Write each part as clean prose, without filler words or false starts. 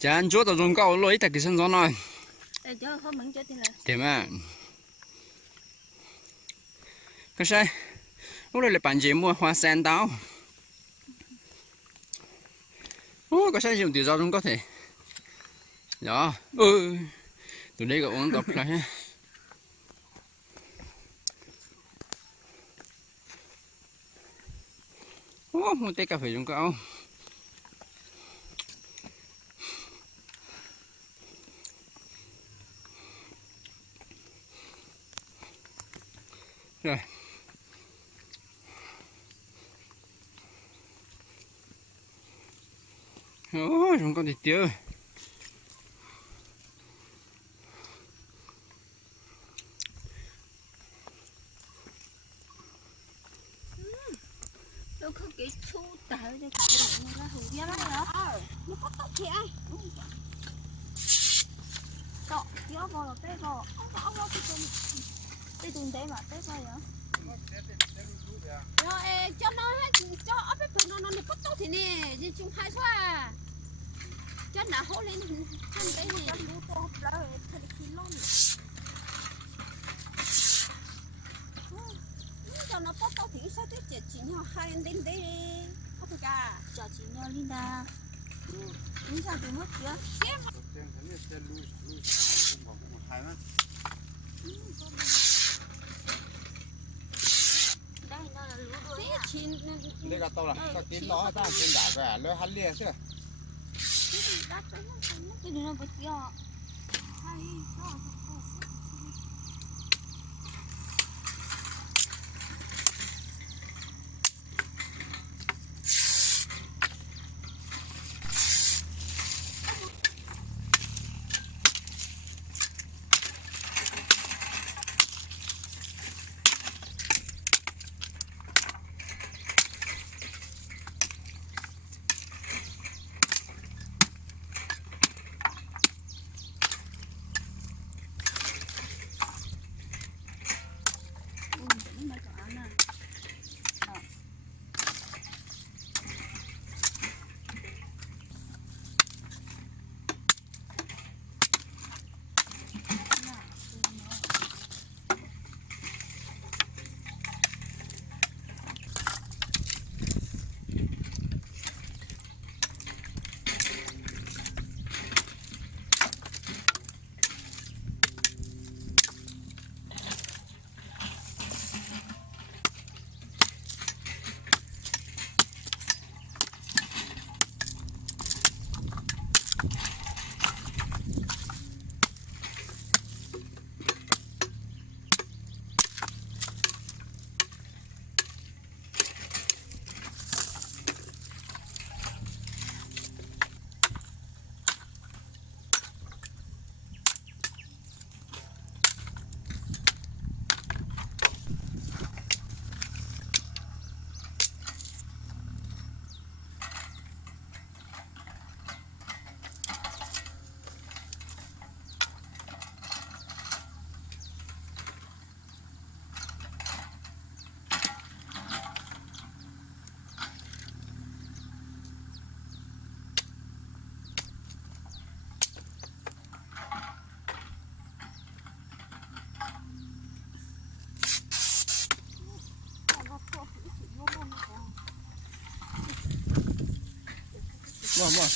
chán chúa tao dùng câu lối tại cái sân gió này thế mà cái sai lúc này là bạn chị mua hoa sen táo cái sai dùng từ do chúng có thể đó từ đây cậu uống tập lại ha một tay cà phê chúng cậu rồi chúng con thịt tiêu đâu có cái chu tao để nó hủ ra đó nó có tóc kìa đó nó vào là té vào nó cái tuần té mà té vào rồi cho nó hết cho ấp cái nó có tóc thì nè chứ chúng hai xoa cho nó hố lên thân cái này lú to rồi thân cái lon cho nó có tóc thì sao thế chỉ nhau hai anh đến đây có phải cả cho chỉ nhau lên da nhưng sao tụi mất chưa đây là tao là tao kín nó ra trên đá về lỡ hắn lia chứ cái nó bật gió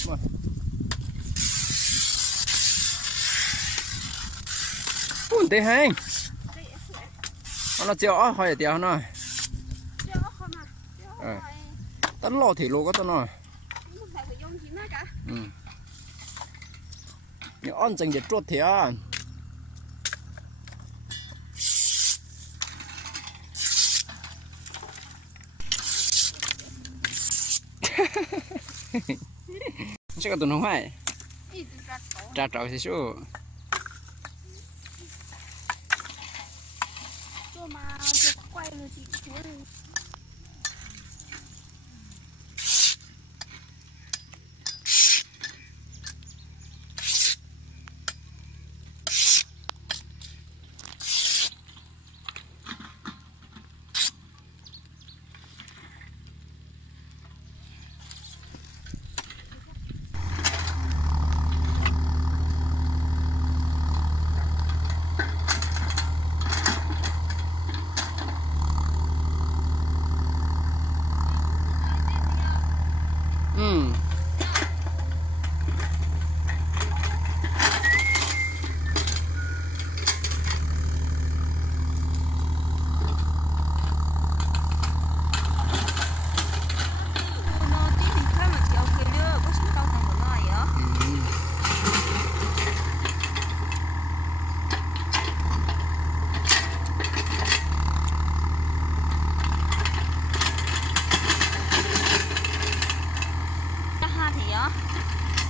Mua. Tê hành. Nó chiều hỏi tiêu nó. Tấn lò thì lô có tấn rồi. Nhưng ăn chừng để trốt thiệt. Chắc là tụi nó phải trả trọi thì số quay rồi chị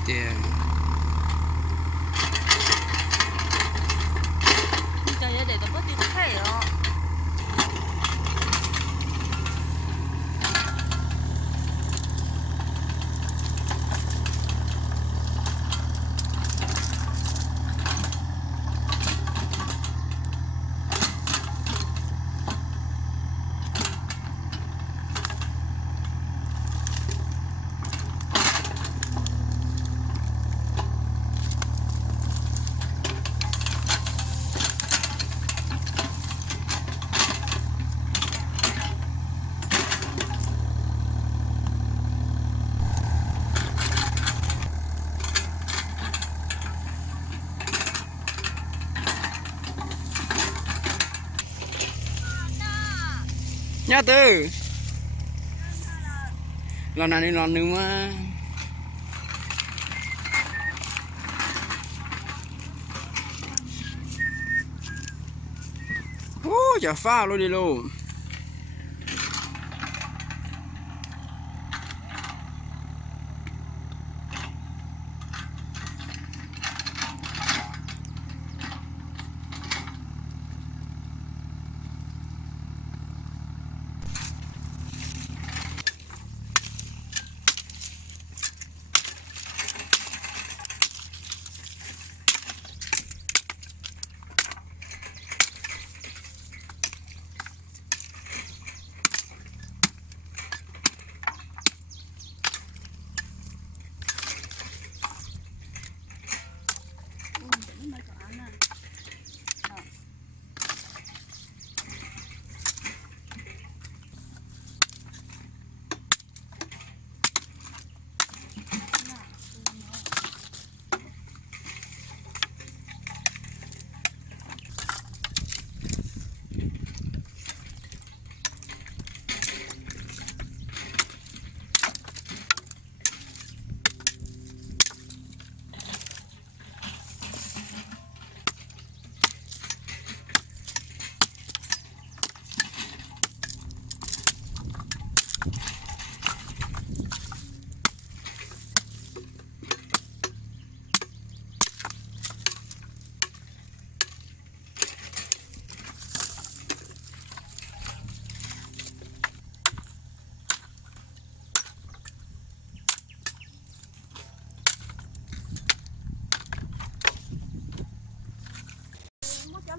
Tiền. Bây giờ để tao bắt đi thay đó. Nhá Tư. Lần này lần nữa mà. Chả pha luôn đi luôn.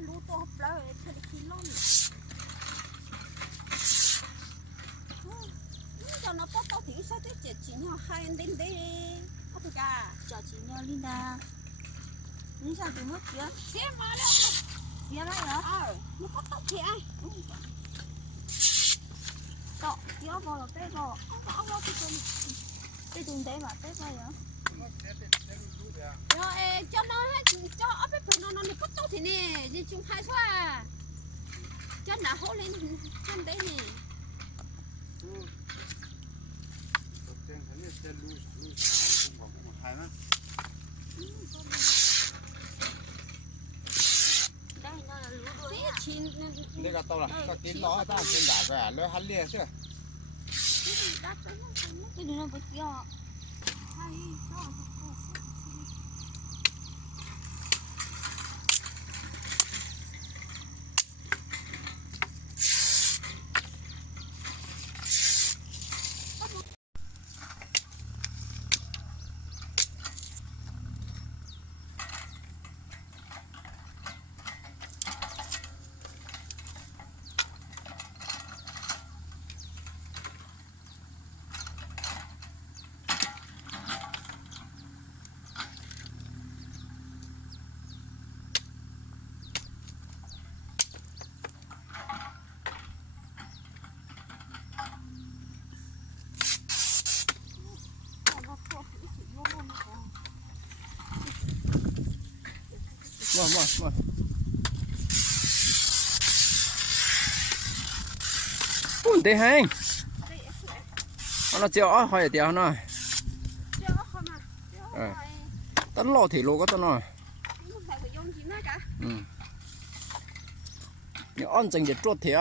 lú to plau thế thì lon cho nó to thì sao thế chỉ nhau hai anh đến đây có phải cả cho chỉ nhau Linda nhưng sao tụi mất chưa xem mà đó xem đấy hả nó có tóc thì ai tóc kéo vào là té vào không có cái đường đấy mà té vào hả rồi cho nó cho ấp cái nó cắt tóc thì nè đi chung hai số à cho nó hố lên trên đấy nè đây là tao là tao tin nó tao trên đảo về lấy hắn lia chứ cái đường nó bự kia Vâng. Ủa thế hay. Nó chiều ó hỏi tiền nó. Tao lo thì lô có tao nói. Ừ. Nhưng on chừng để trốt thì